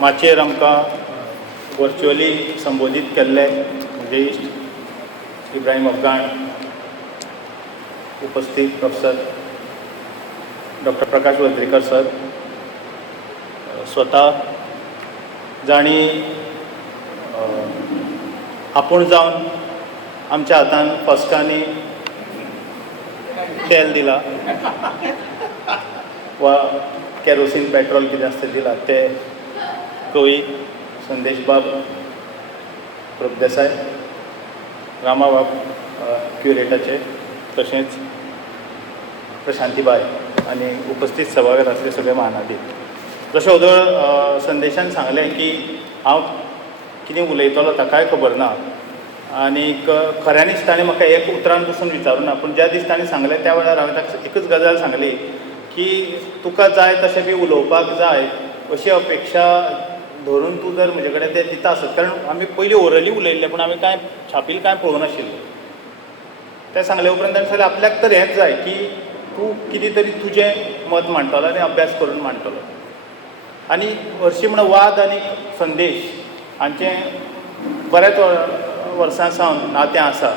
माचयेर आमकां वर्च्युअली संबोधीत केल्ले म्हणजे इश्ट इब्राहीम अफगाण, उपस्थित प्रोफेसर डॉक्टर प्रकाश वज्रेकर सर, स्वता जाणी आपूण जावन आमच्या हातान फस्कांनी तेल दिला वा केरोसीन पेट्रोल कितें आसता दिला ते कवी संदेश बाब प्रभुदेसाय, रामाबाब क्युरेटाचे, तशेंच प्रशांतीबाय आनी उपस्थित सभाघर आसले सगळे महानादीक। जशें ओदळ संदेशान सांगलें की हांव कितें उलयतलो ताकाय खबर ना आनीक खऱ्यांनीच ताणें म्हाका एक उतरान पसून विचारूं ना, पूण ज्या दीस ताणें सांगलें त्या वेळार हांवें ताका एकच गजाल सांगली की तुका जाय तशें बी उलोवपाक जाय अशी अपेक्षा धरून तूं जर म्हजे कडेन तें दिता आसत, कारण आमी पयलीं ओरली उलयल्ले पूण आमी कांय छापील कांय पळोवंक नाशिल्लें। तें सांगले उपरांत ताणें सांगलें आपल्याक तर हेंच जाय की तूं कितें तरी तुजें मत मांडटलो आनी अभ्यास करून मांडटलो। आनी हरशीं म्हणून वाद आनी संदेश हांचें बऱ्याच वर्सां सावन नातें आसा।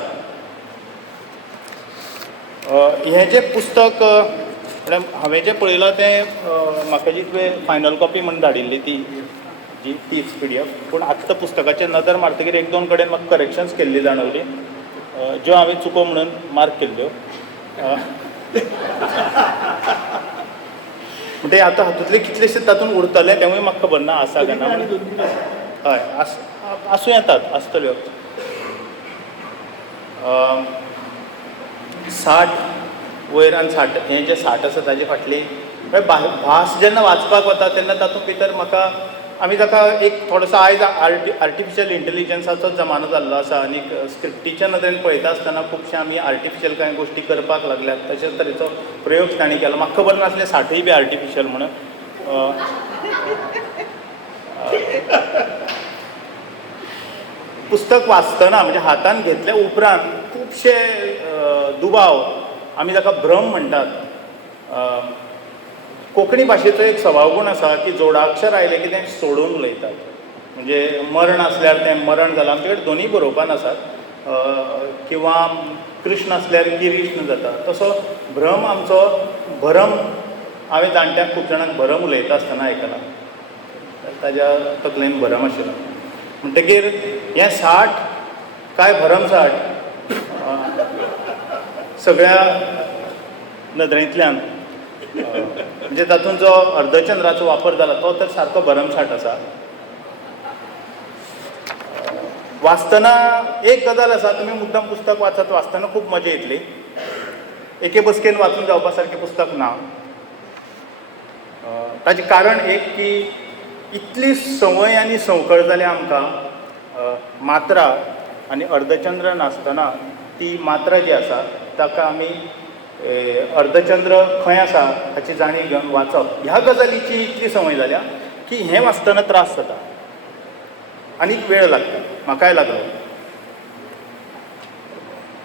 हें जें पुस्तक हांवें जें पळयलां तें म्हाका जी तुवें फायनल कॉपी म्हणून धाडिल्ली तीच PDF, पूण आत्तां पुस्तकाचेर नदर मारतकीर एक दोन कडेन म्हाका करेक्शन्स केल्ली जाणवली, ज्यो हांवें चुको म्हणून मार्क केल्ल्यो। म्हणजे आतां हातूंतले कितलेशेच तातूंत उरतले तेवूय म्हाका खबर ना आसा काय ना। हय आसूं येतात, आसतल्यो। 60 वयर आनी 60 हें जें 60 आसा ताजे फाटली भास जेन्ना वाचपाक वता तेन्ना तातूंत भितर म्हाका आमी ताका एक थोडोसो आयज आर्टिफिशियल इंटेलिजन्साचो जमानो जाल्लो आसा आनी स्क्रिप्टीच्या नदरेन पळयता आसतना खुबशे आमी आर्टिफिशियल कांय गोश्टी करपाक लागल्यात, तशेंच तरेचो प्रयोग तांणी केलो। म्हाका खबर नासलें 60य बी आर्टिफिशियल म्हणून। पुस्तक वाचतना म्हणजे हातान घेतल्या उपरांत खुबशे दुबाव, आमी ताका भ्रम म्हणटात, कोंकणी भाशेचो एक स्वभावगूण आसा की जोडाक्षर आयलें की तें सोडून उलयतात। म्हणजे मरण आसल्यार तें मरण जालां, आमचे कडेन दोनूय बरोवपान आसात, किंवा कृष्ण आसल्यार किरिष्ण जाता, तसो भ्रम आमचो भरम हांवें जाणट्यांक खूब जाणांक भरम उलयता आसतना आयकलां, ताज्या तकलेन भरम आशिल्लो। म्हणटकीर हें 60 काय भरमसाट सगळ्या नदरेंतल्यान म्हणजे तातूंत जो अर्धचंद्राचो वापर जाला तो तर सारको भरमसाट आसा। वाचतना एक गजाल आसा, तुमी मुद्दम पुस्तक वाचतना खूब मजा येतली। एके बसकेन वाचून जावपा सारकें पुस्तक ना। ताजें कारण एक की इतली संवय आनी संवकळ जाल्या आमकां मात्रा आनी अर्धचंद्र नासतना ती मात्रा जी आसा ताका आमी अर्धचंद्र खंय आसा हाची जाणीव घेवन वाचप, ह्या गजालीची इतली संवय जाल्या की हें वाचतना त्रास जाता आनीक वेळ लागता। म्हाकाय लागलो।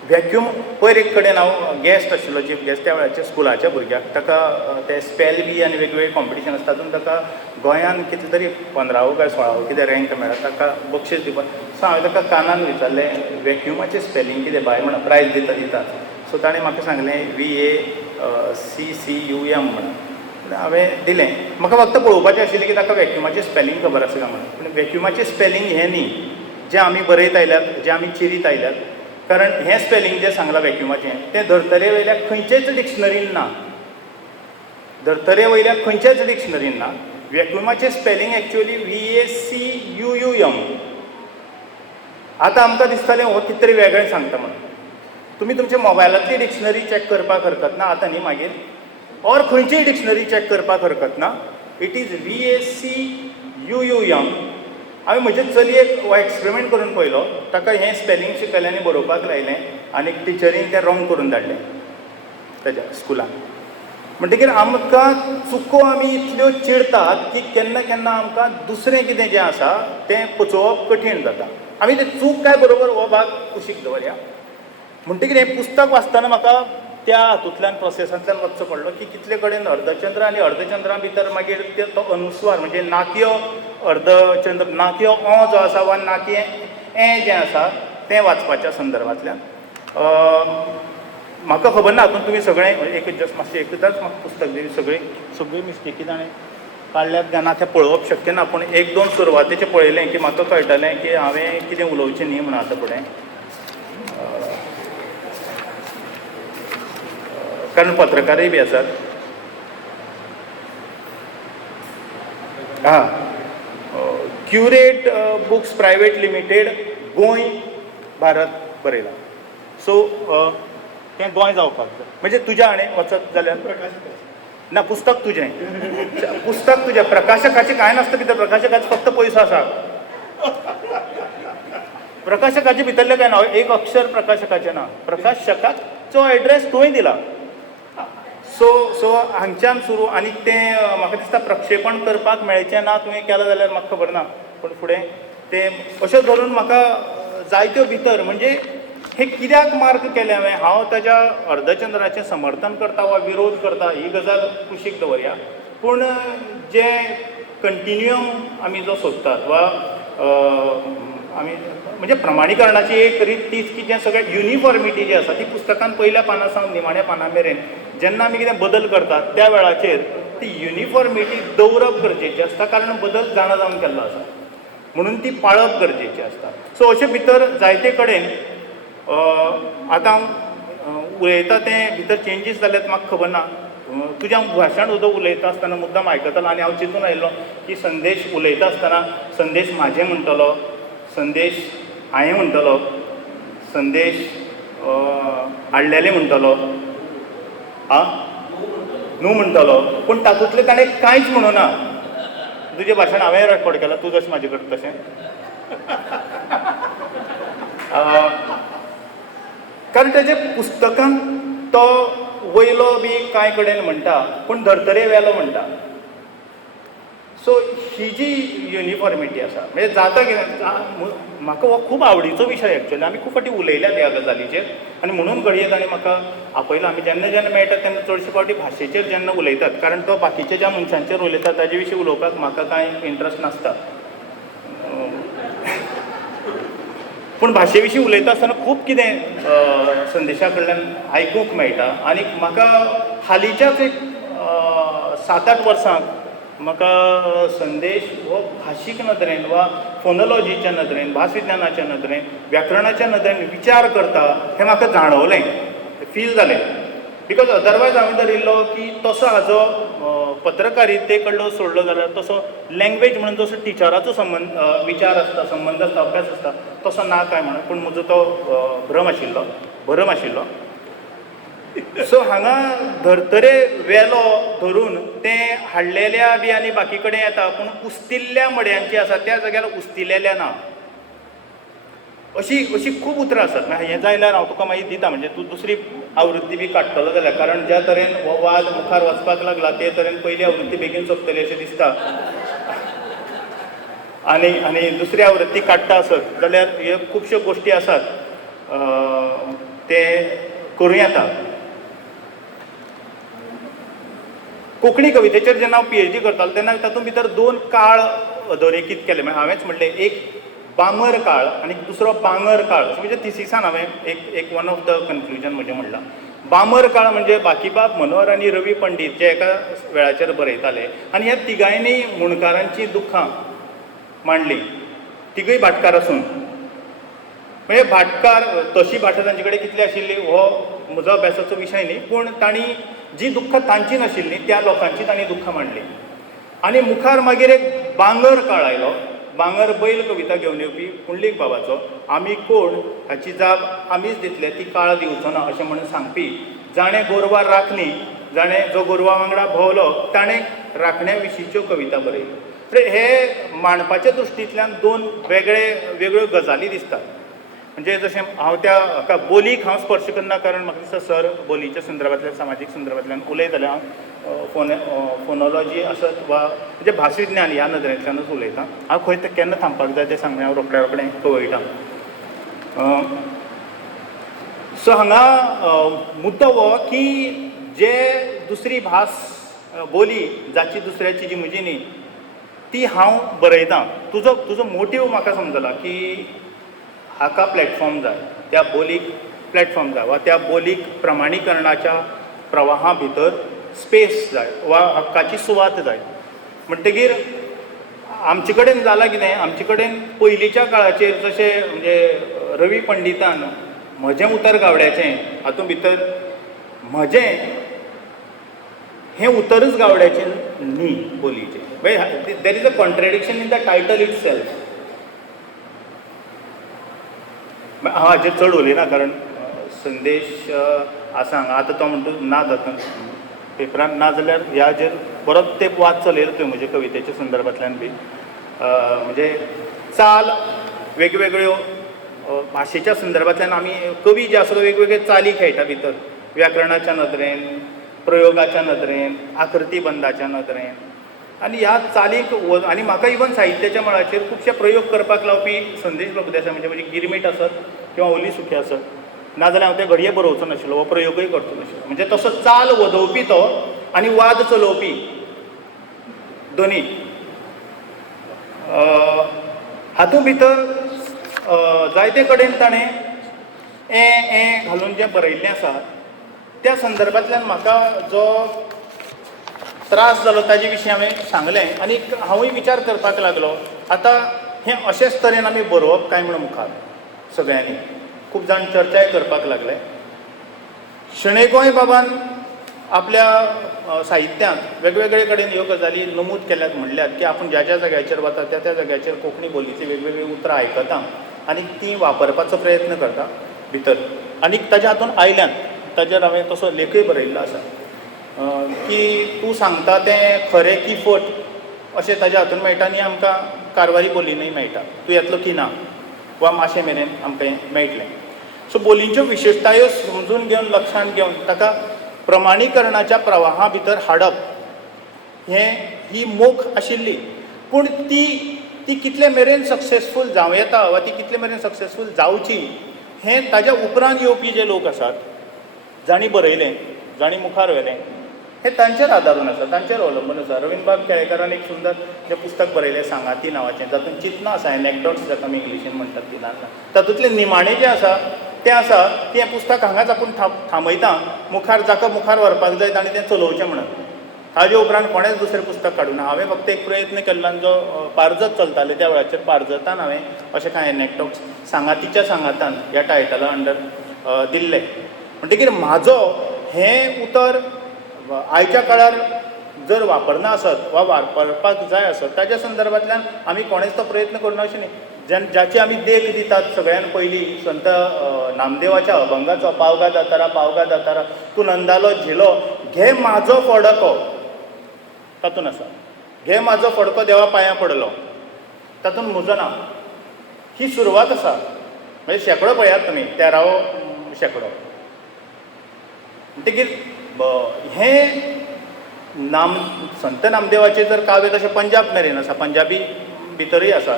व्हॅक्यूम पयर एक कडेन हांव गेस्ट आशिल्लो, चीफ गेस्ट, त्या वेळाचेर स्कुलाच्या भुरग्याक ताका ते स्पेल बी आनी वेगवेगळे कॉम्पिटिशन आसता, तातूंत ताका गोंयान कितले तरी 15वो काय 16वो कितें रँक मेळ्ळा, ताका बक्षीस दिवपाक। सो हांवें ताका कानान विचारलें व्हॅक्युमाचें स्पेलिंग कितें बाय म्हणून, प्रायज दिता। सो ताणें म्हाका सांगलें VACCUM म्हणून। हांवें दिलें, म्हाका फक्त पळोवपाचें आशिल्लें की ताका व्हॅक्युमाचें स्पेलिंग खबर आसा काय म्हणून। पूण व्हॅक्युमाचें स्पेलिंग हें न्ही जें आमी बरयत आयल्यात, जें आमी चिरीत आयल्यात, कारण हें स्पेलिंग जें सांगलां व्हॅक्युमाचें तें धर्तरे वयल्या खंयचेच डिक्शनरीन ना, धर्तरे वयल्या खंयचेच डिक्शनरीन ना। व्हॅक्युमाचें स्पेलिंग एक्चुअली VACUUM। आतां आमकां दिसतालें हो कितें तरी वेगळें सांगता म्हणून। तुमी तुमच्या मोबायलांतली डिक्शनरी चॅक करपाक हरकत ना आतां न्ही मागीर, ऑर खंयचीय डिक्शनरी चॅक करपाक हरकत ना, इट इज VACUUM। हांवें म्हजे चलयेक हो एक्सपेरिमेंट करून पळयलो, ताका हें स्पेलिंग शिकयलें आनी बरोवपाक लायलें आनी टिचरीन तें रॉंग करून धाडलें ताज्या स्कुलान। म्हणटकीर आमकां चुको आमी इतल्यो चिडटात की केन्ना केन्ना आमकां दुसरें कितें जें आसा तें पचोवप कठीण जाता। आमी तें चूक काय बरोबर हो भाग कुशीक दवरया। म्हणटकीर हें पुस्तक वाचतना म्हाका त्या हातूंतल्यान प्रोसेसांतल्यान वचचो पडलो की कितले कडेन अर्धचंद्र आनी अर्धचंद्रा भितर मागीर तो अनुस्वार म्हणजे नात्य अर्धचंद्र ना की ओ जो आसा वा ना की ए जें आसा तें वाचपाच्या संदर्भांतल्यान म्हाका खबर ना हातूंत तुमी सगळें एक जस्ट मातशें एकदांच म्हाका पुस्तक दिली सगळी मिस्टेकी ताणें काडल्यात काय ना तें पळोवप शक्य ना पूण एक दोन सुरवातेचें पळयलें की म्हाका कळटलें की हांवें कितें उलोवचें न्ही म्हणून आतां फुडें कारण पत्रकारूय बी आसात curate books private limited Goa भारत बरयलां सो तें गोंय जावपाक जाय म्हणजे तुज्या हाणें वचत जाल्यार ना पुस्तक तुजें पुस्तक तुजें प्रकाशकाचें कांय नासता भितर प्रकाशकाचो फक्त पयसो आसा प्रकाशकाचे भितरलें कांय ना एक अक्षर प्रकाशकाचें ना प्रकाशकाचो एड्रेस तुवें दिला सो हांगच्यान सुरू आनी तें म्हाका दिसता प्रक्षेपण करपाक मेळचें ना तुवें केलां जाल्यार म्हाका खबर ना पूण फुडें तें अशें धरून म्हाका जायत्यो भितर म्हणजे हे कित्याक मार्क केलें हांव ताच्या अर्धचंद्राचें समर्थन करता वा विरोध करता ही गजाल कुशीक दवरया पूण जें कंटिन्युअम आमी जो सोदतात वा आमी म्हणजे प्रमाणीकरणाची एक रीत तीच की जें सगळें युनिफॉर्मिटी जी आसा ती पुस्तकान पयल्या पानां सावन निमाण्या पानां मेरेन जेन्ना आमी कितें बदल करतात त्या वेळाचेर ती युनिफॉर्मिटी दवरप गरजेची आसता कारण बदल जाणा जावन केल्लो आसा म्हणून ती पाळप गरजेची आसता सो अशे भितर जायते कडेन आतां हांव उलयता तें भितर चेंजीस जाल्यात म्हाका खबर ना तुज्या भाशण सुद्दां उलयता आसतना मुद्दाम आयकतालो आनी हांव चिंतून आयिल्लो की संदेश उलयता आसतना संदेश म्हाजें म्हणटलो संदेश हांवें म्हणटलो संदेश हाडलेले म्हणटलो न्हू म्हणटलो पूण तातूंतलें ताणें कांयच म्हणूं ना तुजें भाशण हांवें रेकॉर्ड केलां तूं जशें म्हाजे कडेन तशें कारण तेजे पुस्तकान तो वयलो बी कांय कडेन म्हणटा पूण धर्तरे वेलो म्हणटा सो ही जी युनिफॉर्मिटी आसा म्हणजे जाता कितें म्हाका हो खूब आवडीचो विशय एक्चुअली आमी खूब फावटी उलयल्यात ह्या गजालीचेर आनी म्हणून घडये ताणें म्हाका आपयलो आमी जेन्ना जेन्ना मेळटा तेन्ना चडशे फावटी भाशेचेर जेन्ना उलयतात कारण तो बाकीच्या ज्या मनशांचेर उलयता ताजे विशीं उलोवपाक म्हाका कांय इंट्रस्ट नासता पूण भाशे विशीं उलयता आसतना खूब कितें संदेशा कडल्यान आयकूंक मेळटा आनी म्हाका हालींच्याच एक 7-8 वर्सांक म्हाका संदेश हो भाशीक नदरेन वा फोनोलॉजीच्या नदरेन भास विज्ञानाच्या नदरेन व्याकरणाच्या नदरेन विचार करता हें म्हाका जाणवलें फील जालें बिकॉज अदरवायज हांवें धरिल्लो की तसो हाजो पत्रकारिते कडलो सोडलो जाल्यार तसो लँग्वेज म्हणून जसो टिचराचो संबंद विचार आसता संबंद आसता अभ्यास आसता तसो ना काय म्हणून पूण म्हजो तो भ्रम आशिल्लो सो हांगा धर्तरे वेलो धरून तें हाडलेल्या बी आनी बाकी कडेन येता पूण उस्तिल्ल्या मड्यांची आसा त्या जाग्यार उस्तिलेल्या ना अशी खूब उतरां आसात हें जाल्यार हांव तुका मागीर दिता म्हणजे तूं दुसरी आवृत्ती बी काडटलो जाल्यार कारण ज्या तरेन हो वाद मुखार वचपाक लागला ते तरेन पयली आवृत्ती बेगीन सोंपतली अशें दिसता आनी दुसरी आवृत्ती काडटा आसत जाल्यार ह्यो खुबश्यो गोश्टी आसात ते करूं येता कोंकणी कवितेचेर जेन्ना हांव PhD करतालो तेन्ना तातूंत भितर 2 काळ अधोरेखीत केले म्हणजे हांवेंच म्हणलें एक बांगर काळ आनी दुसरो बांगर काळ म्हणजे थिसिसान हांवें एक वन ऑफ द कन्क्लुजन म्हजें म्हणलां बांगर काळ म्हणजे बाकीबाब मनोहर आनी रवी पंडीत जे एका वेळाचेर बरयताले आनी ह्या तिगांयनी मुणकारांची दुख्खां मांडलीं तिगूय भाटकार आसून म्हणजे भाटकार तशी भाटां तांचे कडेन कितली आशिल्ली हो म्हजो अभ्यासाचो विशय न्ही पूण तांणी जी दुख्खां तांची नाशिल्लीं त्या लोकांची तांणी दुख्खां मांडलीं आनी मुखार मागीर एक बांगर काळ आयलो बांगर बैल कविता घेवन येवपी पुंडलीक बाबाचो आमी कोण हाची जाप आमीच दितले ती काळ दिवचो ना अशें म्हणून सांगपी जाणें गोरवां राखली जाणें जो गोरवां वांगडा भोंवलो ताणें राखण्या विशींच्यो कविता बरयल्यो हे मांडपाच्या दृश्टींतल्यान 2 वेगळ्यो गजाली दिसतात म्हणजे जशें हांव त्या हाका बोलीक हांव स्पर्श करना कारण म्हाका दिसता सर बोलीच्या संदर्भांतल्यान सामाजीक संदर्भांतल्यान उलयतले हांव फोनोलॉजी आसत वा म्हणजे भास विज्ञान ह्या नदरेंतल्यानूच उलयतां हांव खंय तें केन्ना थांबपाक जाय तें सांगलें हांव रोखडें कवयटां सो हांगा मुद्दो हो की जे दुसरी भास बोली जाची दुसऱ्याची जी म्हजी न्ही ती हांव बरयतां. तुजो मोटीव म्हाका समजला की हाका प्लॅटफॉर्म जाय, त्या बोलीक प्लॅटफॉर्म जाय, वा त्या बोलीक प्रमाणीकरणाच्या प्रवाहा भितर स्पेस जाय वा हक्काची सुवात जाय. म्हणटकीर आमचे कडेन जालां कितें, आमचे कडेन पयलींच्या काळाचेर जशें म्हणजे रवी पंडितान म्हजें उतर गावड्याचें हातूंत भितर म्हजें हें उतरच गावड्याचें न्ही बोलीचें. There is a contradiction in the title itself. हांव हाजेर चड उलयना कारण संदेश आसा हांगा. आतां तो म्हणटा ना तातूंत पेपरान ना जाल्यार ह्या हाजेर बरोच तेंप वाद चलयलो तुवें म्हजे कवितेच्या संदर्भांतल्यान बी. म्हणजे चाल वेगवेगळ्यो भाशेच्या संदर्भांतल्यान आमी कवी जे आसा वेगवेगळे चाली खेळटा भितर, व्याकरणाच्या नदरेन, प्रयोगाच्या नदरेन, आकृतीबंधाच्या नदरेन. आनी ह्या चालीक आनी म्हाका इवन साहित्याच्या मळाचेर खुबशे प्रयोग करपाक लावपी संदेश प्रभुदेसाय म्हणजे म्हजी गिरमीट आसत किंवा ओली सुखी आसत, नाजाल्यार हांव ते घडये बरोवचो नाशिल्लो वा प्रयोगूय करचो नाशिल्लो. म्हणजे तसो चाल वदोवपी तो आनी वाद चलोवपी दोनी. हातूंत भितर जायते कडेन ताणें ए घालून जें बरयल्लें आसा त्या संदर्भांतल्यान म्हाका जो त्रास जालो ताजे विशीं हांवें सांगलें. आनी हांवूय विचार करपाक लागलो आतां हें अशेंच तरेन आमी बरोवप काय म्हणून मुखार सगळ्यांनी. खूब जाण चर्चाय करपाक लागले. शणै गोंय बाबान आपल्या साहित्यांत वेगवेगळे कडेन ह्यो गजाली नमूद केल्यात, म्हणल्यात की आपूण ज्या ज्या जाग्याचेर वता त्या त्या जाग्याचेर कोंकणी बोलीची वेगवेगळी उतरां आयकता आनी ती वापरपाचो प्रयत्न करता भितर. आनी ताज्या हातूंत आयल्यान ताजेर हांवें तसो लेखय बरयल्लो आसा की तूं सांगता तें खरें की फट अशें ताज्या हातूंत मेळटा. आनी आमकां कारवारी बोलीनय मेळटा. तूं येतलो की ना वा माशें मेरेन आमकां हें मेळटलें. सो बोलींच्यो विशेशतायो समजून घेवन लक्षांत घेवन ताका प्रमाणीकरणाच्या प्रवाहा भितर हाडप ही मोख आशिल्ली. पूण ती कितले मेरेन सक्सेसफूल जावं येता वा ती कितले मेरेन सक्सेसफूल जावची हें ताज्या उपरांत येवपी जे लोक आसात, जाणी बरयलें, जाणी मुखार व्हेलें, हें तांचेर आदारून आसा, तांचेर अवलंबून आसा. रविंद्रबाब केळेकरान एक सुंदर जें पुस्तक बरयलें सांगाती नांवाचें, जातूंत चिंतनां आसा, एनेक्डोट्स जाका आमी इंग्लिशीन म्हणटात ती ल्हान ल्हान. तातूंतलें निमाणें जें आसा तें आसा की हें पुस्तक हांगाच आपूण थांबयता, मुखार जाका मुखार व्हरपाक जाय ताणें तें चलोवचें म्हणून. हाजे उपरांत कोणेंच दुसरें पुस्तक काडूना. हांवें फक्त एक प्रयत्न केल्लो आनी जो पारजत चलताले त्या वेळाचेर पारजतान हांवें अशें कांय एनेक्डोट्स सांगातीच्या सांगातान ह्या टायटला अंडर दिल्ले. म्हणटकीर म्हाजो हें उतर आयच्या काळार जर वापरना आसत वा वापरपाक जाय आसत ताज्या संदर्भांतल्यान आमी कोणेच तो प्रयत्न करना अशें न्ही. जाची आमी देख दितात सगळ्यान पयलीं संत नामदेवाच्या अभंगाचो, पावगा दातारा तूं नंदालो झिलो घे म्हाजो फडको, तातूंत आसा घे म्हाजो फडको देवा पांयां पडलो, तातूंत म्हजो नांव. ही सुरवात आसा. म्हणजे शेकडो पळयात तुमी, 13वो शेकडो. म्हणटकीर हें संत नामदेवाचें जर काव्य तशें पंजाब मेरेन आसा, पंजाबी भितरूय आसा.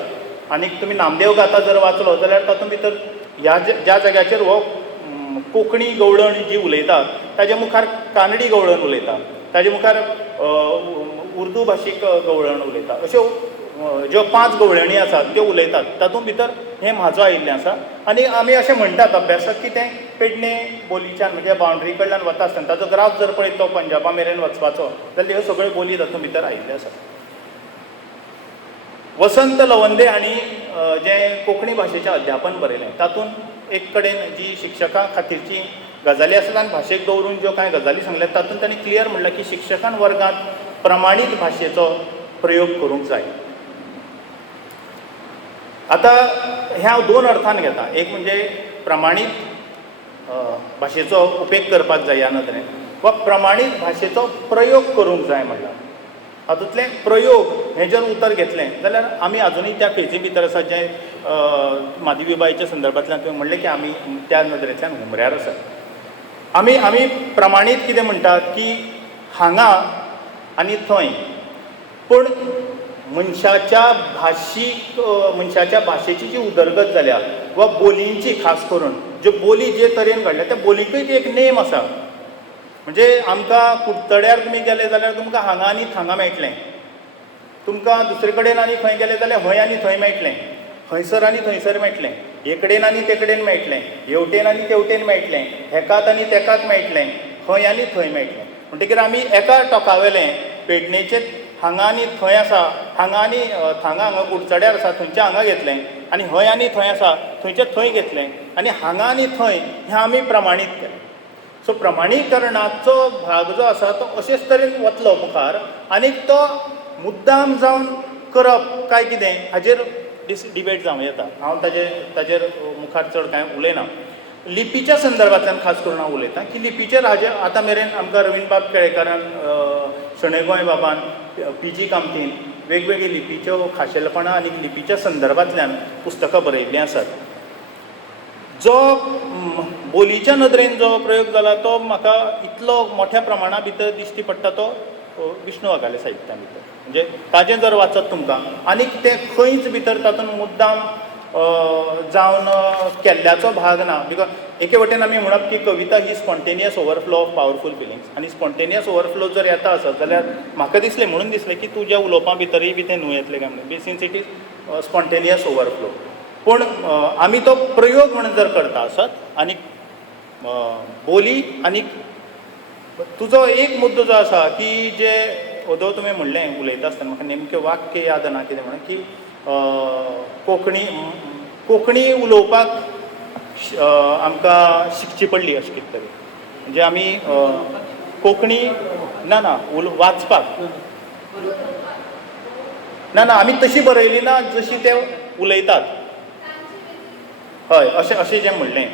आनीक तुमी नामदेव गाथा जर वाचलो जाल्यार तातूंत भितर ह्या ज्या जाग्याचेर हो कोंकणी गवळण जी उलयता ताजे मुखार कानडी गवळण उलयता, ताजे मुखार उर्दू भाशीक गवळण उलयता. अश्यो ज्यो 5 गवळणी आसात त्यो उलयतात. तातूंत भितर हें म्हाजो आयिल्लें आसा. आनी आमी अशें म्हणटात अभ्यासाक की तें पेडणे बोलीच्यान म्हणजे बावंड्री कडल्यान वता आसतना ताचो ग्राफ जर पळयत तो पंजाबा मेरेन वचपाचो जाल्यार ह्यो सगळ्यो बोली तातूंत भितर आयिल्ल्यो आसात. वसंत लवंदे हांणी जें कोंकणी भाशेचें अध्यापन बरयलें तातूंत एक कडेन जी शिक्षकां खातीरची गजाली आसात आनी भाशेक दवरून ज्यो कांय गजाली सांगल्यात तातूंत ताणें क्लियर म्हणलां की शिक्षकान वर्गांत प्रमाणीत भाशेचो प्रयोग करूंक जाय. आतां हें हांव 2 अर्थान घेता. एक म्हणजे प्रमाणीत भाशेचो उपेग करपाक जाय ह्या नदरेन, वा प्रमाणीत भाशेचो प्रयोग करूंक जाय म्हणलां. हातूंतले प्रयोग हें जर उतर घेतलें जाल्यार आमी अजुनूय त्या फेजी भितर आसात जें माधवीबाईच्या संदर्भांतल्यान तुवें म्हणलें की आमी त्या नदरेंतल्यान हुमऱ्यार आसात. आमी प्रमाणीत कितें म्हणटात की हांगा आनी थंय, पूण मनशाच्या भाशेची जी उदरगत जाल्या वा बोलींची खास करून ज्यो बोली जे तरेन घडल्या त्या बोलीकूय एक नेम आसा. म्हणजे आमकां कुडतड्यार तुमी गेले जाल्यार तुमकां हांगा आनी थांगा मेळटलें, तुमकां दुसरे कडेन आनी खंय गेले जाल्यार हय आनी थंय मेळटलें, खंयसर आनी थंयसर मेळटलें, हे कडेन आनी ते कडेन मेळटलें, हेवटेन आनी तेवटेन मेळटलें, हेकात आनी तेकात मेळटलें, खंय आनी थंय मेळटलें. म्हणटकीर आमी एका टोकावेलें पेडणेचें हांगा आनी थंय आसा, हांगा आनी हांगा कुडचड्यार आसा थंयच्या हांगा घेतलें, आनी हय आनी थंय आसा थंयच्या थंय घेतलें, आनी हांगा आनी थंय हें आमी प्रमाणीत केलें. सो प्रमाणीकरणाचो भाग जो आसा तो अशेच तरेन वतलो मुखार, आनीक तो मुद्दाम जावन करप काय कितें हाजेर डिबेट जावं येता. हांव ताजेर मुखार चड कांय उलयना. लिपीच्या संदर्भांतल्यान खास करून हांव उलयतां की लिपीचेर आतां मेरेन आमकां रवींद्र बाब केळेकारान, शणैगोंय बाबान, PG कामतीन वेगवेगळी लिपीच्यो खाशेलपणां आनी लिपीच्या संदर्भांतल्यान पुस्तकां बरयल्लीं आसात. जो बोलीच्या नदरेन जो प्रयोग जाला तो म्हाका इतलो मोठ्या प्रमाणा भितर दिश्टी पडटा तो विष्णू वाघाले साहित्या भितर. म्हणजे ताजें जर वाचत तुमकां आनीक तें खंयच भितर तातूंत मुद्दाम जावन केल्ल्याचो भाग ना. बिकॉज एके वटेन आमी म्हणप की कविता ही spontaneous overflow of powerful feelings, आनी स्पॉन्टेनियस ओवरफ्लो जर येता आसत जाल्यार म्हाका दिसलें म्हणून दिसलें की तुज्या उलोवपा भितरय बी तें न्हू येतलें काय म्हणून, since it is spontaneous overflow. पूण आमी तो प्रयोग म्हणून जर करता आसत आनीक बोली आनीक तुजो एक मुद्दो जो आसा की जे ओदो तुवें म्हणलें उलयता आसतना म्हाका नेमकें वाक्य याद ना कितें म्हणून की कोंकणी उलोवपाक आमकां शिकची पडली अशें कितें तरी. म्हणजे आमी कोंकणी ना वाचपाक ना आमी तशी बरयली ना जशी ते उलयतात. हय अशें जें म्हणलें.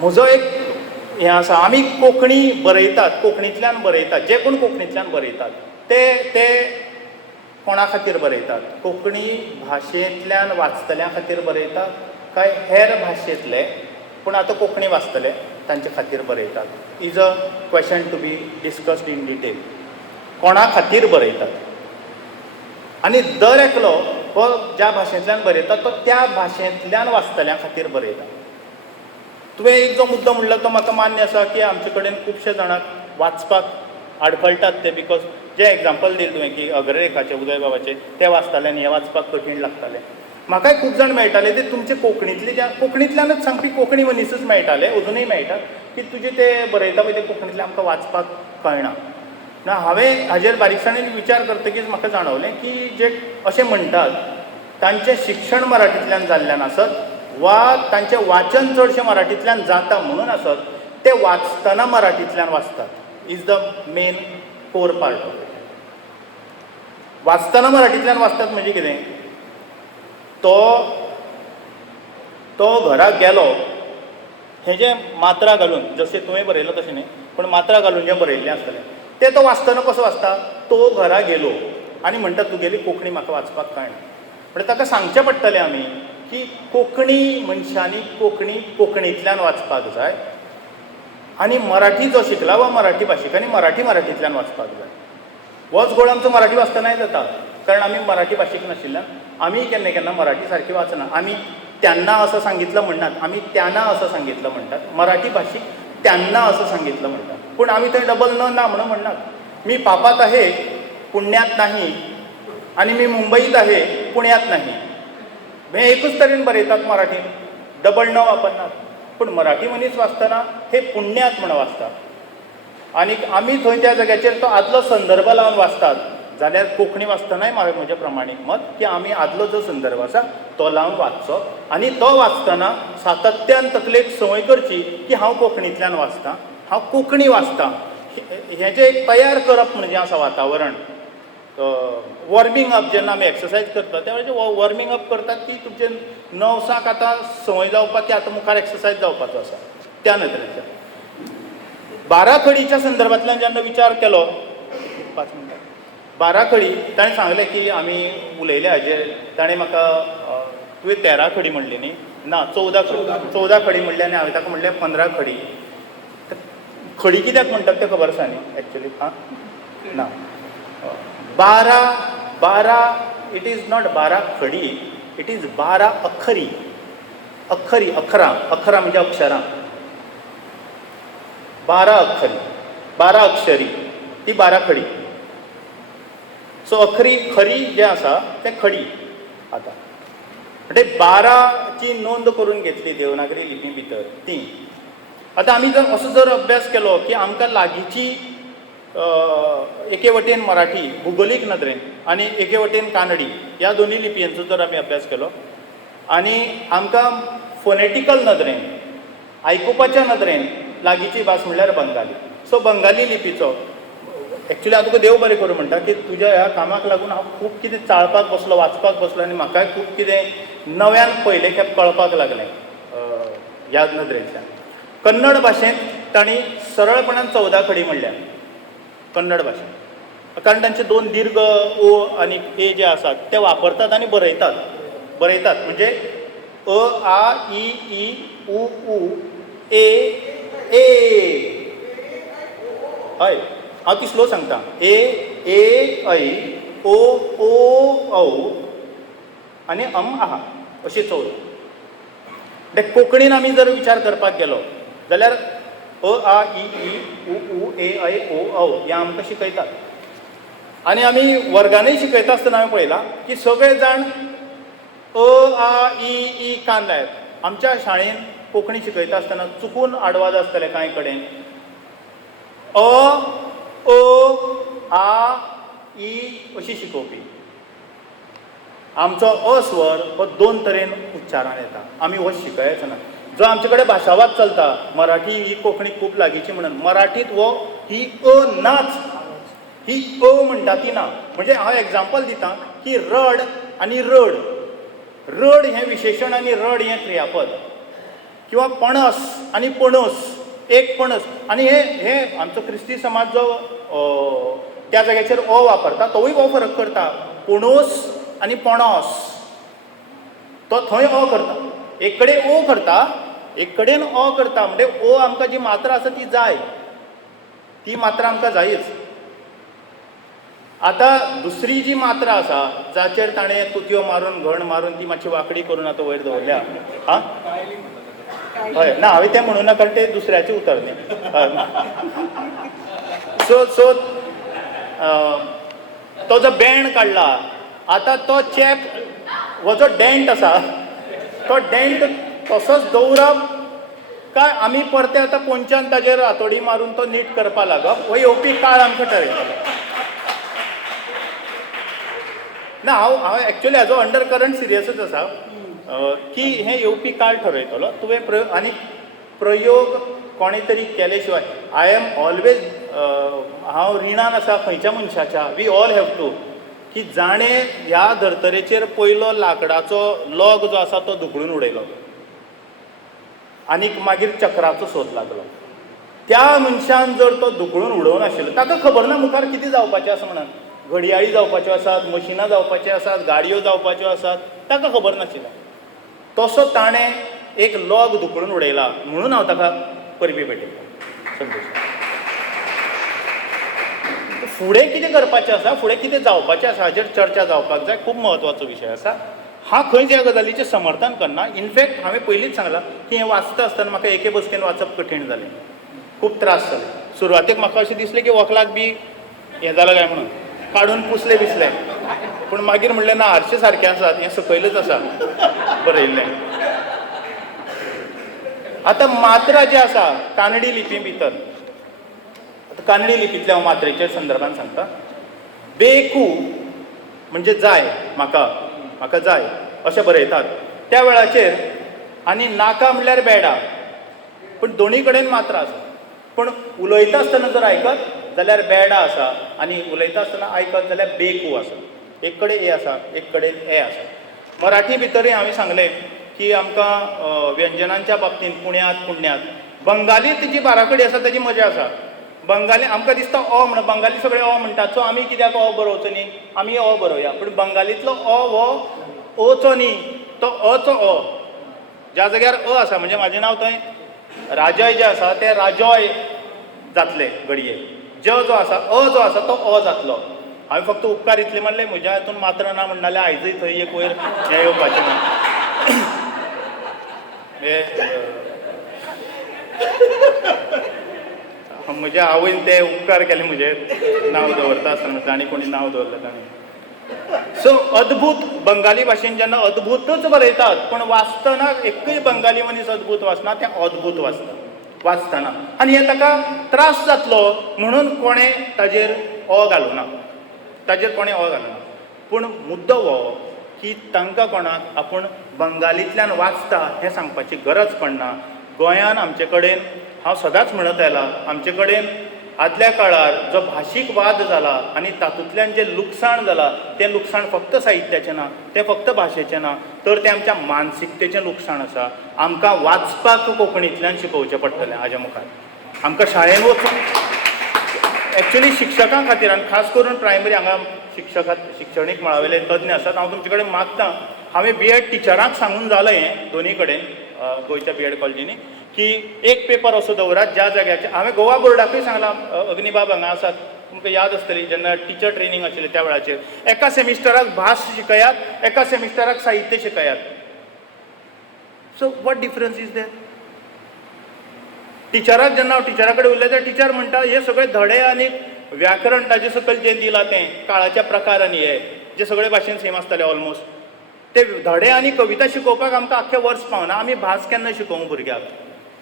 म्हजो एक हें आसा, आमी कोंकणी बरयतात, कोंकणींतल्यान बरयतात, जे कोण कोंकणींतल्यान बरयतात ते कोणा खातीर बरयतात? कोंकणी भाशेंतल्यान वाचतल्या खातीर बरयतात काय हेर भाशेंतले पूण आतां कोंकणी वाचतले तांचे खातीर बरयतात? Is a question to be discussed in detail. कोणा खातीर बरयतात? आनी दर एकलो हो ज्या भाशेंतल्यान बरयता तो त्या भाशेंतल्यान वाचतल्या खातीर बरयता. तुवें एक जो मुद्दो म्हणलो तो म्हाका मान्य आसा की आमचे कडेन खुबशे जाणांक वाचपाक आडखळटात ते, बिकॉज जे एग्जाम्पल दिलें तुवें की अग्ररेखाचे उदय बाबाचे ते वाचताले आनी हे वाचपाक कठीण लागताले. म्हाकाय खूब जाण मेळटाले ते तुमचे कोंकणींतले ज्या कोंकणींतल्यानच सांगपी कोंकणी मनीसच मेळटाले, अजुनूय मेळटात, की तुजे ते बरयता पळय ते कोंकणींतले आमकां वाचपाक कळना. ना हांवें हाजेर बारीकसाणेन विचार करतकीच म्हाका जाणवलें की जे अशें म्हणटात तांचें शिक्षण मराठींतल्यान जाल्ल्यान आसत वा तांचें वाचन चडशें मराठींतल्यान जाता म्हणून आसत ते वाचतना मराठींतल्यान वाचतात. Is the main core part of it. वाचतना मराठींतल्यान वाचतात म्हणजे कितें? तो घराक गेलो हें जें मात्रा घालून, जशें तुवें बरयलो तशें न्ही, पूण मात्रा घालून जें बरयल्लें आसतलें तें तो वाचतना कसो वाचता? तो घरा गेलो आनी म्हणटा तुगेली कोंकणी म्हाका वाचपाक कळना. म्हणजे ताका सांगचें पडटलें आमी की कोंकणी मनशांनी कोंकणींतल्यान वाचपाक जाय आनी मराठी जो शिकला वा मराठी भाशीकांनी मराठींतल्यान वाचपाक जाय. होच गोळ आमचो मराठी वाचतनाय जाता, कारण आमी मराठी भाशीक नाशिल्ल्यान आमी केन्ना मराठी सारकी वाचना. आमी त्यांना असं सांगितलं म्हणनात, आमी त्यांना असं सांगितलं म्हणटात. मराठी भाशीक त्यांना असं सांगितलं म्हणटात, पूण आमी थंय डबल न ना म्हणून म्हणनात. मी पापात आहे पुण्यात नाही आणि मी मुंबईत आहे पुण्यात नाही. हे एकूच तरेन बरयतात मराठीन, डबल न वापरनात. पूण मराठी मनीस वाचतना हे पुण्यात म्हणून वाचतात आनी आमी थंय त्या जाग्याचेर तो आदलो संदर्भ लावन वाचतात. जाल्यार कोंकणी वाचतनाय म्हजें प्रमाणीक मत की आमी आदलो जो संदर्भ आसा तो लावन वाचचो आनी तो वाचतना सातत्यान तकलेक संवय करची की हांव कोंकणींतल्यान वाचतां, हांव कोंकणी वाचतां. हें जें एक तयार करप म्हणजे आसा वातावरण, वॉर्मिंग अप जेन्ना आमी एक्सरसायज करता त्या वेळार वॉर्मिंग अप करतात की तुमचे नर्वसाक आतां संवय जावपाक की आतां मुखार एक्सरसायज जावपाचो आसा. त्या नदरेंतल्यान बाराखडीच्या संदर्भांतल्यान जेन्ना विचार केलो, 5 मिनटां, बाराखडी ताणें सांगलें की आमी उलयले हाजेर. ताणें म्हाका तुवें 13 खडी म्हणली न्ही, ना 14 खडी म्हणली आनी हांवें ताका म्हणलें 15 खडी. खडी कित्याक म्हणटात तें खबर आसा न्ही एक्चुली? ना, 12 इट इज नॉट 12 खडी, इट इज 12 अखरी. 11 म्हणजे अक्षरां. 12 अक्षरी, 12 अक्षरी ती 12 खडी. सो खरी जें आसा तें खडी आतां म्हणजे 12ची नोंद करून घेतली देवनागरी लिपी भितर ती. आतां आमी जर असो जर अभ्यास केलो की आमकां लागींची एके वटेन मराठी भुगोलीक नदरेन आनी एके वटेन कानडी ह्या दोनूय लिपयांचो जर आमी अभ्यास केलो आनी आमकां फोनेटिकल नदरेन आयकुपाच्या नदरेन लागींची भास म्हणल्यार बंगाली. सो बंगाली लिपीचो एक्चुली हांव तुका देव बरें करूं म्हणटा की तुज्या ह्या कामाक लागून हांव खूब कितें चाळपाक बसलो वाचपाक बसलो आनी म्हाकाय खूब कितें नव्यान पयले खेप कळपाक लागलें ह्या नदरेंतल्यान. कन्नड भाशेंत तांणी सरळपणान 14 खडी म्हणल्या कन्नड भाशेंत, कारण तांचे 2 दीर्घ ओ आनी ए जे आसात ते वापरतात आनी बरयतात म्हणजे अ आ इ उ उ ए ए. हय हांव ती स्लो सांगता. ए ए ऐ ओ ओ औ आनी आहा अशी 14. ते कोंकणीन आमी जर विचार करपाक गेलो जाल्यार अ आ इ उ उ ए ऐ ओ औ हें आमकां शिकयतात. आनी आमी वर्गानूय शिकयता आसतना हांवें पळयलां की सगळे जाण अ आ इ कान लायत. आमच्या शाळेन कोंकणी शिकयता आसतना चुकून आडवाद आसतले कांय कडेन अ ओ आ इ अशी शिकोवपी. आमचो अ स्वर हो 2 तरेन उच्चारान येता. आमी हो शिकयच ना. जो आमचे कडेन भाशावाद चलता मराठी ही कोंकणी खूब लागींची म्हणून मराठींत ही अ नाच, ही अ म्हणटा ती ना. म्हणजे हांव एग्जाम्पल दितां की रड आनी रड हें विशेशण आनी रड हें क्रियापद किंवा पणस आनी पणस एक पणस. आनी हे आमचो क्रिस्ती समाज जो त्या जाग्याचेर ओ वापरता तोवूय हो फरक करता. पणस आनी पणस तो थंय अ करता, एक कडेन ओ करता एक कडेन अ करता. म्हणजे ओ आमकां जी मात्रा आसा ती जाय, ती मात्रा आमकां जायच. आतां दुसरी जी मात्रा आसा जाचेर ताणें तुतयो मारून घण मारून ती मातशी वांकडी करून आतां वयर दवरल्या आं हय ना हांवें तें म्हणूं ना कारण तें दुसऱ्याचें उतर न्ही. सो तो जो बँड काडला आतां तो चॅप हो जो डेंट आसा तो डेंट तसोच दवरप काय आमी परते आतां पोंच्यान ताजेर हातोडी मारून तो नीट करपा लागप हो येवपी काळ आमकां ठरयतलो. ना हांव एक्चुली हाजो अंडर करंट सिरियसच आसा की हें येवपी काळ ठरयतलो. तुवें आनी प्रयोग कोणें तरी केले शिवाय आय एम ऑलवेज हांव रिणान आसा खंयच्या मनशाच्या वी ऑल हॅव टू की जाणें ह्या धर्तरेचेर पयलो लांकडाचो लॉग जो आसा तो धुकळून उडयलो आनीक मागीर चक्राचो सोद लागलो. त्या मनशान जर तो धुकळून उडोवं नाशिल्लो ताका खबर ना मुखार कितें जावपाचें आसा म्हणून. घडयाळी जावपाच्यो आसात, मशिनां जावपाच्यो आसात, गाडयो जावपाच्यो आसात, ताका खबर नाशिल्लें. तसो ताणें एक लॉग धुकळून उडयला म्हणून हांव ताका परबी भेटयता संदेश. फुडें कितें करपाचें आसा, फुडें कितें जावपाचें आसा हाचेर चर्चा जावपाक जाय. खूब म्हत्वाचो विशय आसा. हांव खंयच ह्या गजालीचें समर्थन करना. इनफॅक्ट हांवें पयलींच सांगलां की हें वाचता आसतना म्हाका एके बसकेन वाचप कठीण जालें, खूब त्रास जाले. सुरवातेक म्हाका अशें दिसलें की व्हंकलाक बी हें जालां काय म्हणून काडून पुसलें बिसलें, पूण मागीर म्हणलें ना हारशें सारकें आसात, हें सकयलच आसा बरयल्लें. आतां मात्रा जी आसा कानडी लिपी भितर, आतां कानडी लिपींतल्या हांव मात्रेच्या संदर्भान सांगता. बेकू म्हणजे जाय, म्हाका जाय अशें बरयतात त्या वेळाचेर. आनी नाका म्हणल्यार बेडा, पूण दोनी कडेन मात्रा आसा. पूण उलयता आसतना जर आयकत जाल्यार बेडा आसा आनी उलयता आसतना आयकत जाल्यार बेकू आसा. एक कडेन ए आसा एक कडेन ए आसा. मराठी भितरय हांवें सांगलें की आमकां व्यंजनांच्या बाबतींत पुण्यात बंगालींत जी बाराखडी आसा ताची मजा आसा. बंगाली आमकां दिसता अ म्हणून, बंगाली सगळे अ म्हणटात सो आमी कित्याक अ बरोवचो न्ही, आमी अ बरोवया. पूण बंगालींतलो अ हो अचो न्ही, तो अचो अ. ज्या जाग्यार अ आसा म्हणजे म्हाजें नांव थंय राजय जें आसा तें राजय जातलें घडये. ज जो आसा अ जो आसा तो अ जातलो. हांवें फक्त उपकार इतले मारले म्हज्या हातून मात्र ना म्हणना जाल्यार आयजय थंय एक वयर हें येवपाचें ना. म्हज्या आवयन ते उपकार केले म्हजेर नांव दवरता आसतना, तांणी कोणी नांव दवरलें ताणें. सो अद्भुत बंगाली भाशेन जेन्ना अद्भुतच बरयतात पण वाचतना एकूय बंगाली मनीस अद्भुत वाचना, तें अद्भुत वाचतना. आनी हे ताका त्रास जातलो म्हणून कोणें ताजेर घालूना, पूण मुद्दो हो की तांकां कोणाक आपूण बंगालींतल्यान वाचता हें सांगपाची गरज पडना. गोंयांत आमचे कडेन हांव सदांच म्हणत आयलां, आमचे कडेन आदल्या काळार जो भाशीक वाद जाला आनी तातूंतल्यान जें लुकसाण जालां तें लुकसाण फक्त साहित्याचें ना, तें फक्त भाशेचें ना, तर तें आमच्या मानसिकतेचें लुकसाण आसा. आमकां वाचपाक कोंकणींतल्यान शिकोवचें पडटलें हाज्या मुखार. आमकां शाळेन वचून एक्चुली शिक्षकां खातीर आनी खास करून प्रायमरी हांगा शिक्षणीक मळावेले तज्ञ आसात. हांव तुमचे कडेन मागतां, हांवें B.Ed टिचरांक सांगून जालें हें दोनी कडेन गोंयच्या B.Ed कॉलेजींनी की एक पेपर असो दवरात ज्या जाग्याचेर. हांवें गोवा बोर्डाकूय सांगलां, अग्निबाब हांगा आसात, तुमकां याद आसतली जेन्ना टिचर ट्रेनींग आशिल्लें त्या वेळाचेर, एका सेमिस्टराक भास शिकयात, एका सेमिस्टराक साहित्य शिकयात. So what difference is that? टिचराक जेन्ना हांव टिचरा कडेन उलयता, टिचर म्हणटा हे सगळे धडे आनी व्याकरण ताजे सकयल जें दिलां तें काळाच्या प्रकार आनी हे जे सगळे भाशेन सेम आसतले ऑलमोस्ट, ते धडे आनी कविता शिकोवपाक आमकां आख्खें वर्स पावना. आमी भास केन्ना शिकोवं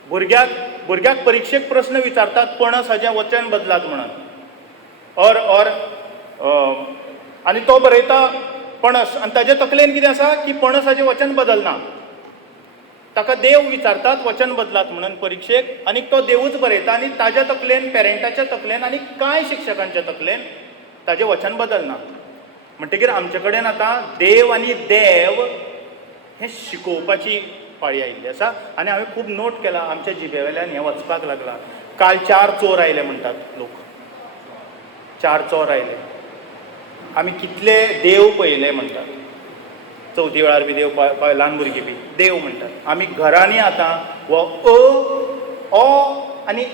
भुरग्याक परिक्षेक प्रस्न विचारतात, पणस हाचें वचन बदलात म्हणून, आनी तो बरयता पणस आनी ताजे तकलेन कितें आसा की पणस हाचें वचन बदलना. ताका देव विचारतात वचन बदलात म्हणून परिक्षेक, आनी तो देवूच बरयता आनी ताज्या तकलेन, पेरंटाच्या तकलेन आनी कांय शिक्षकांच्या तकलेन ताजें वचन बदलना. म्हणटकीर आमचे कडेन आतां देव आनी देव हें शिकोवपाची पाळी आयिल्ली आसा. आनी हांवें खूब नोट केलां, आमच्या जिबेवेल्यान हें वचपाक लागलां. काल 4 चोर आयले म्हणटात लोक, 4 चोर आयले. आमी कितले देव पळयले म्हणटात, चवथी वेळार बी देव ल्हान भुरगीं बी देव म्हणटात. आमी घरांनी आतां हो आनी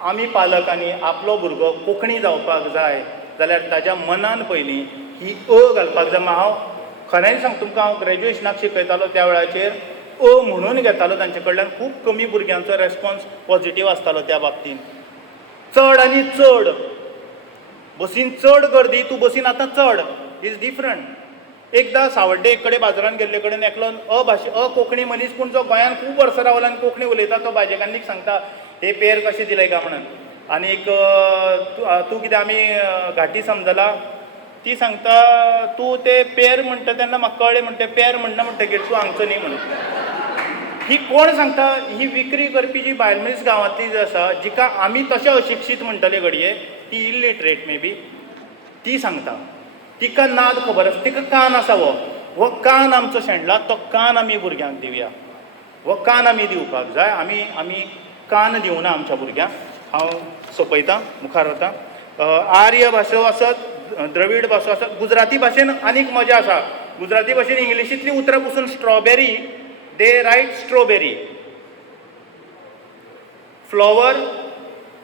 आमी पालकांनी आपलो भुरगो कोंकणी जावपाक जाय जाल्यार ताज्या मनान पयलीं ही घालपाक जाय. हांव खरें सांग तुमकां, हांव ग्रॅज्युएशनाक शिकयतालो त्या वेळाचेर म्हणून घेतालो तांचे कडल्यान. खूब कमी भुरग्यांचो रेस्पॉन्स पॉझिटीव आसतालो त्या बाबतींत. चड आनी चड बसीन चड गर्दी, तूं बसीन आतां चड इज डिफरंट. एकदां सावड्डे एक कडेन बाजारान गेल्ले कडेन एकलो कोंकणी मनीस पूण जो गोंयांत खूब वर्सां रावला आनी कोंकणी उलयता, तो भाजेकान्नीक सांगता हे पेर कशें दिले काय म्हणून. आनीक तूं कितें आमी घाटी समजला, ती सांगता तूं ते पेर म्हणटा तेन्ना म्हाका कळ्ळें म्हणटा, पेर म्हणना म्हणटकीर तूं हांगचो न्ही म्हणून. ही कोण सांगता? ही विक्री करपी जी बायल मनीस गांवांतली जी आसा, जिका आमी तशें अशिक्षीत म्हणटले घडये, ती इलिटरेट मे बी, ती सांगता. तिका नाद खबर आसा, तिका कान आसा. हो कान आमचो शेणला, तो कान आमी भुरग्यांक दिवया. हो कान आमी दिवपाक जाय. आमी कान दिवना आमच्या भुरग्यांक. हांव सोंपयतां, मुखार वता. आर्य भासो आसत, द्रवीड भासो आसत. गुजराती भाशेन आनीक मजा आसा. गुजराती भाशेन इंग्लिशींतलीं उतरां पसून स्ट्रॉबेरी, दे रायट स्ट्रॉबेरी. फ्लॉवर,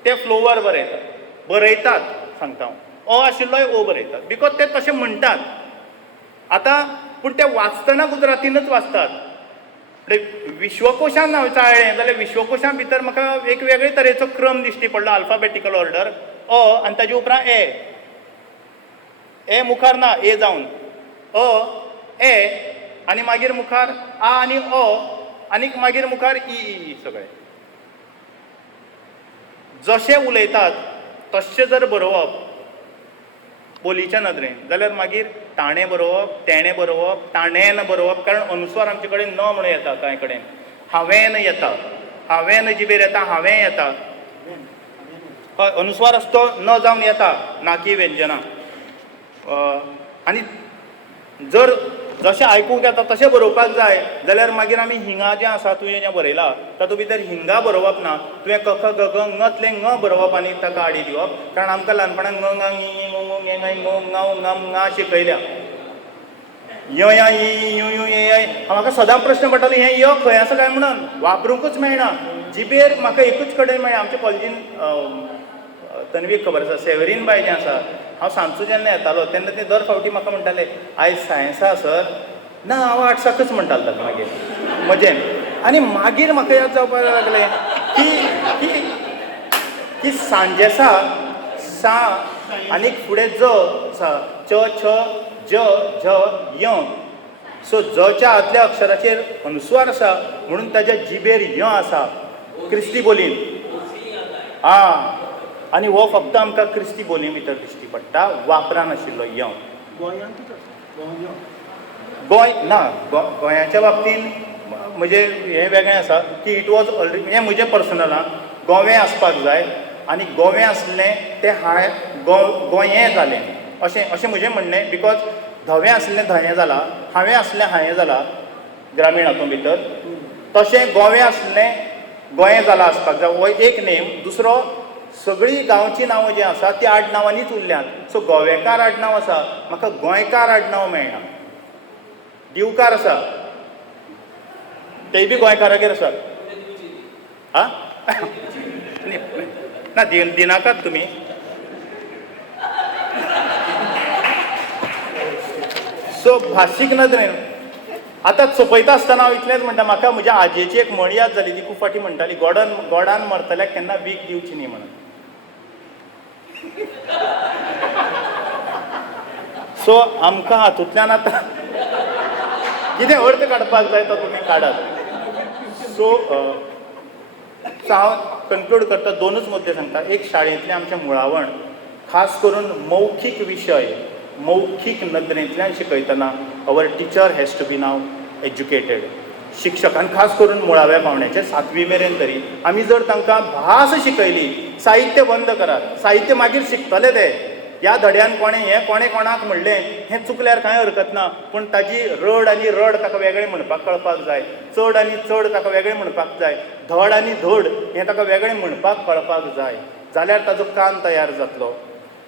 ते फ्लोवर बरयतात सांगता हांव. आशिल्लोय बरयतात, बिकॉज ते तशें म्हणटात. आतां पूण ते वाचतना गुजरातीनच वाचतात. विश्वकोशान हांव चाळ्ळें जाल्यार विश्वकोशां भितर म्हाका एक वेगळे तरेचो क्रम दिश्टी पडलो, अल्फाबेटिकल ऑर्डर. आनी ताजे उपरांत ए मुखार ना, ए जावन आनी मागीर मुखार आ आनी आनीक मागीर मुखार ई सगळें. जशें उलयतात तशें जर बरोवप बोलीच्या नदरेन जाल्यार मागीर ताणें बरोवप, तेणें बरोवप, ताणेन बरोवप. कारण अनुस्वार आमचे कडेन न म्हणून येता कांय कडेन. हांवेन येता, हांवेन जिबेर येता, हांवें येता. हय, अनुस्वार आसा तो न जावन येता, नाकी व्यंजनां. आनी जर जशें आयकूंक येता तशें बरोवपाक जाय जाल्यार मागीर आमी हिंगा जें आसा, तुवें जें बरयलां तातूंत भितर हिंगा बरोवप ना. तुवें क ख ग घ ङतलें ङ बरोवप आनी ताका आडी दिवप. कारण आमकां ल्हानपणांत ङ ङा ङी ङी ङ ङ ङे ङाय ङ ङाव ङाम ङा शिकयल्या. य या इ यु यु ये आय. म्हाका सदां प्रश्न पडटालो हें य खंय आसा काय म्हणून, वापरूंकूच मेळना. जिबेर म्हाका एकूच कडेन मेळ्ळें. आमच्या कॉलेजीन तन्वीक खबर आसा, सेवेरीन बाय जें आसा, हांव सांजचो जेन्ना येतालो तेन्ना ते दर फावटी म्हाका म्हणटाले आयज सायन्सा सर. ना, हांव आर्ट्साकच म्हणटालो ताका मागीर मजेन. आनी मागीर म्हाका याद जावपाक लागलें की सांजेसा सा आनीक फुडें ज आसा, च छ ज झ य. सो जच्या आदल्या अक्षराचेर अनुस्वार आसा म्हणून ताच्या जिबेर य आसा क्रिस्ती बोलीन. आनी हो फक्त आमकां क्रिस्ती बोली भितर दिश्टी पडटा, वापरान आशिल्लो य. गोंय ना, गोंयाच्या बाबतीन म्हणजे हें वेगळें आसा की इट वॉज ऑलरेडी, हें म्हजें पर्सनल आं, गोवें आसपाक जाय आनी गोवें आसलें तें गोंयें जालें अशें म्हजें म्हणणें. बिकॉज धवें आसलें धयें जालां, हांवें आसलें हांवें जालां ग्रामीण हातूंत भितर, तशें गोवें आसलें गोंयें जालां आसपाक जाय. हो एक नेम. दुसरो, सगळीं गांवचीं नांवां जीं आसा तीं आडनांवांनीच उरल्यांत. सो गोवेकार आडनांव आसा, म्हाका गोंयकार आडनांव मेळना. दिवकार आसा, तेय बी गोंयकारागेर आसा. आं ना, दिनाकात तुमी. सो भाशीक नदरेन आतां सोंपयता आसतना हांव इतलेंच म्हणटा, म्हाका म्हज्या आजयेची एक म्हण याद जाली, ती खूब फावटी म्हणटाली, गोडान मरतल्याक केन्ना वीख दिवची न्ही म्हणून. सो आमकां हातूंतल्यान आतां कितें अर्थ काडपाक जाय तो तुमी काडात. सो हांव कन्क्लूड करता, दोनूच मुद्दे सांगता. एक, शाळेंतलें आमचें मुळावण, खास करून मौखीक विशय मौखीक नदरेंतल्यान शिकयतना our teacher has to be now educated. शिक्षकान खास करून मुळाव्या पावण्याचे 7वी मेरेन तरी आमी जर तांकां भास शिकयली, साहित्य बंद करात, साहित्य मागीर शिकतले ते. ह्या धड्यान कोणें कोणाक म्हणलें हें चुकल्यार कांय हरकत ना, पूण ताजी रड आनी रड ताका वेगळें म्हणपाक कळपाक जाय, चड आनी चड ताका वेगळें म्हणपाक जाय, धड आनी धड हें ताका वेगळें म्हणपाक कळपाक जाय, जाल्यार ताजो कान तयार जातलो.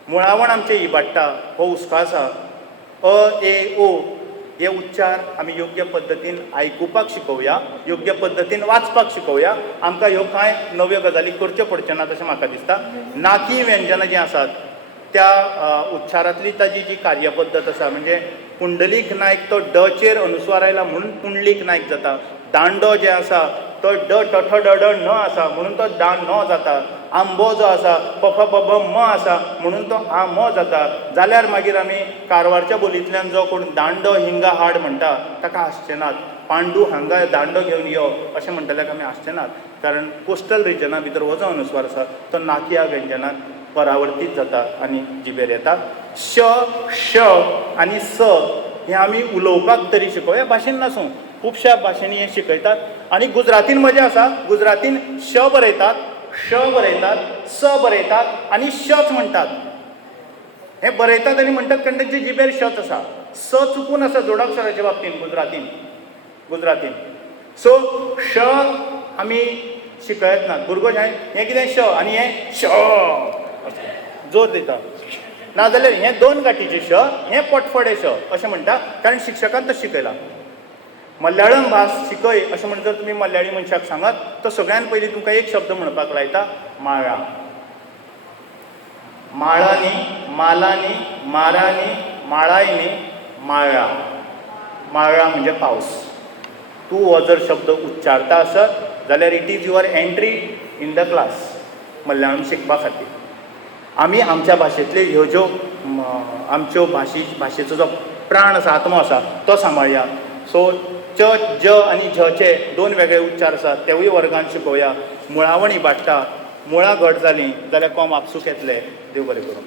मुळावण आमचें इबाडटा हो हुस्को आसा. अ ए ओ हे उच्चार आमी योग्य पद्दतीन आयकुपाक शिकोवया, योग्य पद्दतीन वाचपाक शिकोवया. आमकां ह्यो कांय नव्यो गजाली करच्यो पडच्यो नात अशें म्हाका दिसता. नाकी व्यंजनां जीं आसात त्या उच्चारांतली ताजी जी कार्यपद्दत आसा, म्हणजे पुंडलीक नायक तो ड चेर अनुस्वार आयला म्हणून पुंडलीक नायक जाता. दांडो जे आसा तो ड ट ठ ड ड न आसा म्हणून तो न जाता. आंबो जो आसा प फ ब ब म आसा म्हणून तो आ म जाता. जाल्यार मागीर आमी कारवारच्या बोलींतल्यान जो कोण दांडो हिंगा हाड म्हणटा ताका हांसचे नात. पांडू हांगा दांडो घेवन यो अशें म्हणटल्याक आमी हांसचे नात, कारण कोस्टल रिजना भितर हो जो अनुस्वार आसा तो नाकी ह्या व्यंजनाक परावर्तीत जाता आनी जिबेर येता. श श आनी स हें आमी उलोवपाक तरी शिकोवया, भाशेन नासूं. खुबश्या भाशेनी हें शिकयतात. आनी गुजरातीन मजा आसा, गुजरातीन श बरयतात, श बरयतात, स बरयतात आनी शच म्हणटात. हें बरयतात आनी म्हणटात कारण तांचे जिबेर शच आसा. स चुकून आसा जोडाक्षराच्या बाबतीन गुजरातीन. सो श आमी शिकयत नात. भुरगो हें कितें श आनी हें श जोर दिता. नाजाल्यार हें 2 गांठीचें श, हें पोटफोडे श अशें म्हणटा, कारण शिक्षकान तशें शिकयलां. मल्याळम भास शिकय अशें म्हणून जर तुमी मल्याळी मनशाक सांगत, तो सगळ्यान पयलीं तुमकां एक शब्द म्हणपाक लायता, माळा. माळांनी, मालांनी, मारांनी, माळांनी, माळा. माळा म्हणजे पावस. तूं हो जर शब्द उच्चारता आसत जाल्यार it is your entry in the class Malayalam शिकपा खातीर. आमी आमच्या भाशेंतल्यो ह्यो ज्यो आमच्यो भाशेचो जो प्राण आसा, आत्मो आसा तो सांबाळया. सो च ज आनी झचे 2 वेगळे उच्चार आसात, तेवूय वर्गांत शिकोवया. मुळावण इबाडटा, मुळां घट जालीं जाल्यार कोंब आपसूक येतले. देव बरें करूं.